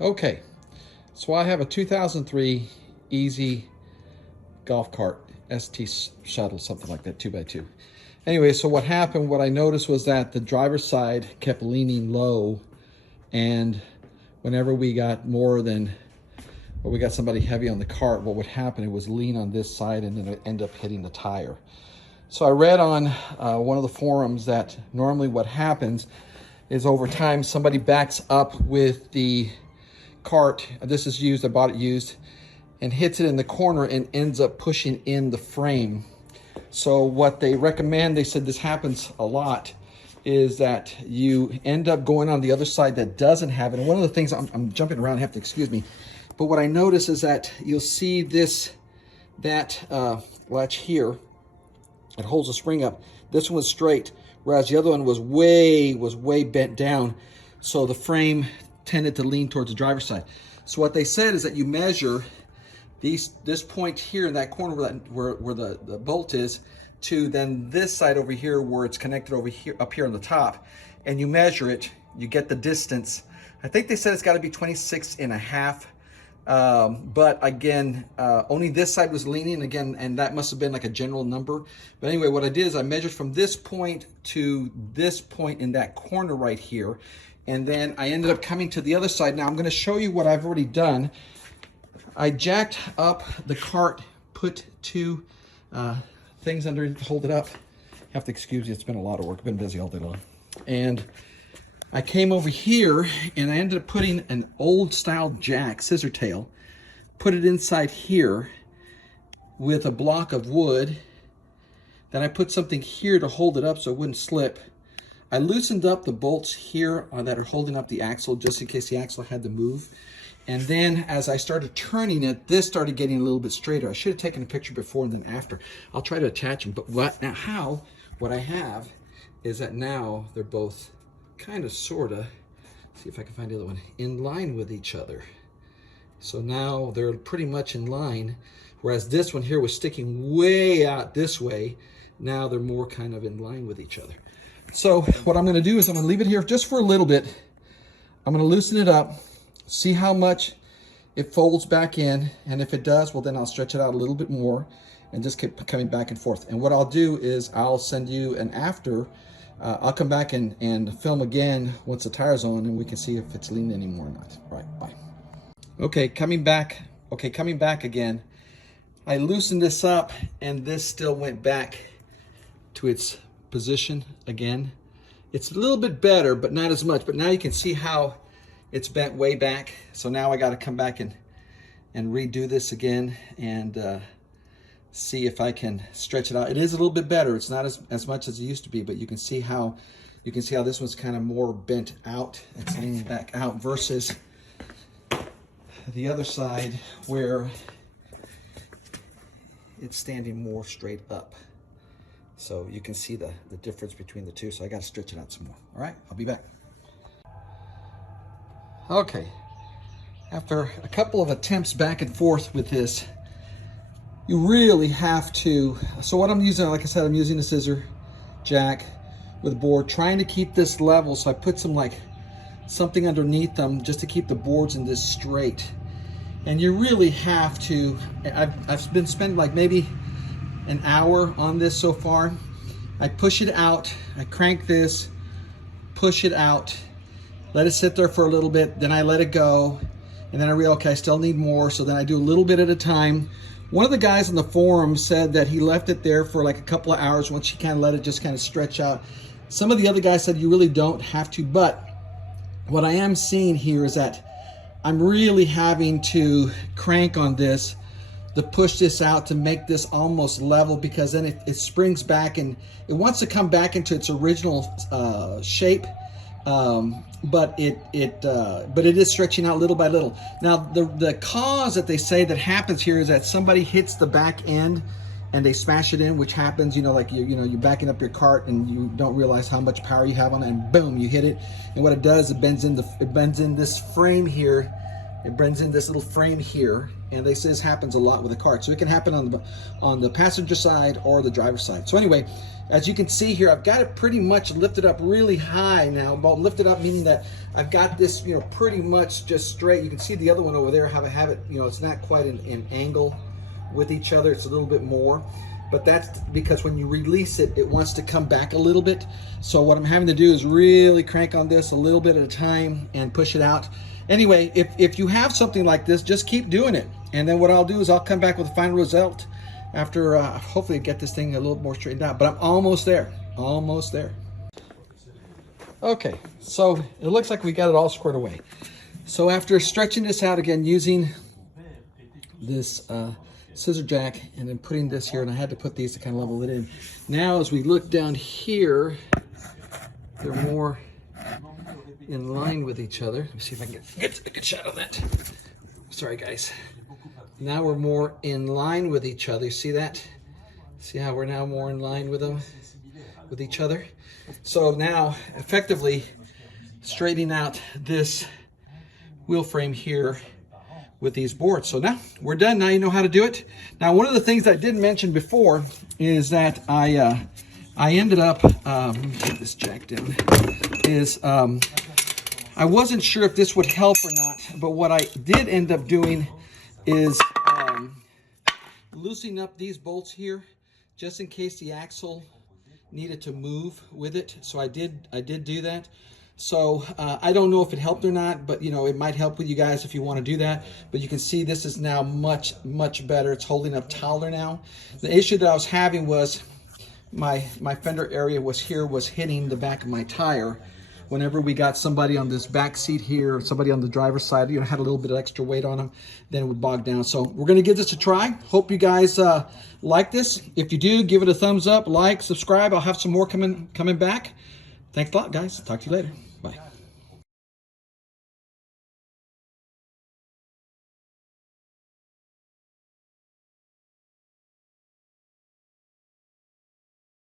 Okay, so I have a 2003 EZGO Golf Cart, ST Shuttle, something like that, 2x2. Anyway, so what happened, what I noticed was that the driver's side kept leaning low, and whenever we got more than, or we got somebody heavy on the cart, what would happen, it was lean on this side and then it end up hitting the tire. So I read on one of the forums that normally what happens is over time somebody backs up with the cart, this is used, I bought it used, and hits it in the corner and ends up pushing in the frame. So what they recommend, they said this happens a lot, is that you end up going on the other side that doesn't have it. And one of the things, I'm jumping around, have to excuse me, but what I notice is that you'll see that latch here, it holds the spring up. This one was straight, whereas the other one was way bent down. So the frame tended to lean towards the driver's side. So what they said is that you measure this point here in that corner where the bolt is, to then this side over here where it's connected over here, up here on the top, and you measure it, you get the distance. I think they said it's got to be 26.5. But again, only this side was leaning again, and that must have been like a general number. But anyway, what I did is I measured from this point to this point in that corner right here, and then I ended up coming to the other side. Now I'm going to show you what I've already done. I jacked up the cart, put two things under it to hold it up. You have to excuse me, it's been a lot of work, been busy all day long. And I came over here and I ended up putting an old style jack, scissor tail, put it inside here with a block of wood. Then I put something here to hold it up so it wouldn't slip. I loosened up the bolts here that are holding up the axle just in case the axle had to move. And then as I started turning it, this started getting a little bit straighter. I should have taken a picture before and then after. I'll try to attach them, but what I have is that now they're both kind of sorta, see if I can find the other one, in line with each other. So now they're pretty much in line, whereas this one here was sticking way out this way. Now they're more kind of in line with each other. So what I'm gonna do is I'm gonna leave it here just for a little bit. I'm gonna loosen it up, see how much it folds back in, and if it does, well then I'll stretch it out a little bit more and just keep coming back and forth. And what I'll do is I'll send you an after. I'll come back and film again once the tire's on and we can see if it's leaning anymore or not. All right, bye. Okay, coming back again. I loosened this up and this still went back to its position again. It's a little bit better, but not as much. But now you can see how it's bent way back. So now I got to come back and redo this again and see if I can stretch it out. It is a little bit better. It's not as much as it used to be, but you can see how this one's kind of more bent out. It's leaning back out versus the other side where it's standing more straight up. So you can see the difference between the two. So I got to stretch it out some more. All right, I'll be back. Okay, after a couple of attempts back and forth with this, you really have to, so what I'm using, like I said, I'm using a scissor jack with a board, trying to keep this level. So I put something underneath them just to keep the boards in this straight. And you really have to, I've been spending like maybe an hour on this so far. I push it out, I crank this, push it out, let it sit there for a little bit, then I let it go, and then I realize, okay, I still need more, so then I do a little bit at a time. One of the guys on the forum said that he left it there for like a couple of hours once you kind of let it just kind of stretch out. Some of the other guys said you really don't have to, but what I am seeing here is that I'm really having to crank on this to push this out to make this almost level, because then it springs back and it wants to come back into its original shape. But it is stretching out little by little. Now the cause that they say that happens here is that somebody hits the back end and they smash it in, which happens, like you're backing up your cart and you don't realize how much power you have on it, and boom, you hit it. And what it does, it bends in this frame here. It blends in this little frame here, and they say this happens a lot with a cart. So it can happen on the passenger side or the driver's side. So anyway, as you can see here, I've got it pretty much lifted up really high now. Well, lifted up meaning that I've got this, you know, pretty much just straight. You can see the other one over there, how I have it, you know, it's not quite an angle with each other. It's a little bit more, but that's because when you release it, it wants to come back a little bit. So what I'm having to do is really crank on this a little bit at a time and push it out. Anyway, if you have something like this, just keep doing it. And then what I'll do is I'll come back with a final result after hopefully get this thing a little more straightened out. But I'm almost there, almost there. Okay, so it looks like we got it all squared away. So after stretching this out again using this scissor jack and then putting this here, and I had to put these to kind of level it in. Now as we look down here, they're more in line with each other. Let me see if I can get a good shot of that. Sorry guys. Now we're more in line with each other. You see that? See how we're now more in line with them, with each other? So now effectively straightening out this wheel frame here with these boards. So now we're done. Now you know how to do it. Now one of the things I didn't mention before is that I ended up, let me get this jack down, is I wasn't sure if this would help or not, but what I did end up doing is loosening up these bolts here just in case the axle needed to move with it. So I did do that. So I don't know if it helped or not, but you know, it might help with you guys if you want to do that. But you can see this is now much better. It's holding up taller now. The issue that I was having was my fender area was hitting the back of my tire. Whenever we got somebody on this back seat here, or somebody on the driver's side, you know, had a little bit of extra weight on them, then it would bog down. So we're going to give this a try. Hope you guys like this. If you do, give it a thumbs up, like, subscribe. I'll have some more coming back. Thanks a lot, guys. Talk to you later. Bye.